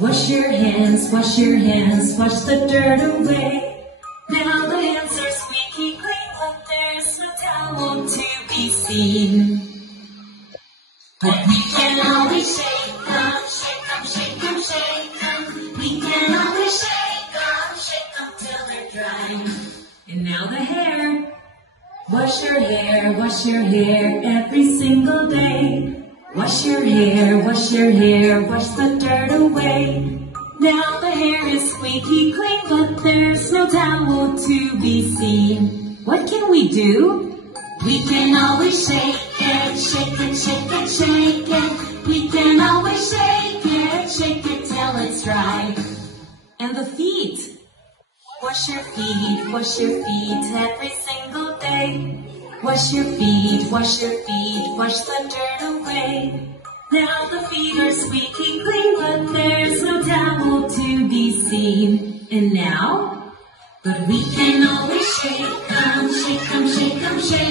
Wash your hands, wash the dirt away. Now the hands are squeaky clean, but there's no towel to be seen. But we can always shake them, shake them, shake them, shake them. We can always shake them till they're dry. And now the hair. Wash your hair every single day. Wash your hair, wash the dirt away. Now the hair is squeaky clean, but there's no towel to be seen. What can we do? We can always shake it, shake it, shake it, shake it. We can always shake it till it's dry. And the feet. Wash your feet every single day. Wash your feet, wash the dirt away. Now the feet are squeaky clean, but there's no towel to be seen. And now, but we can always shake them, shake them, shake them, shake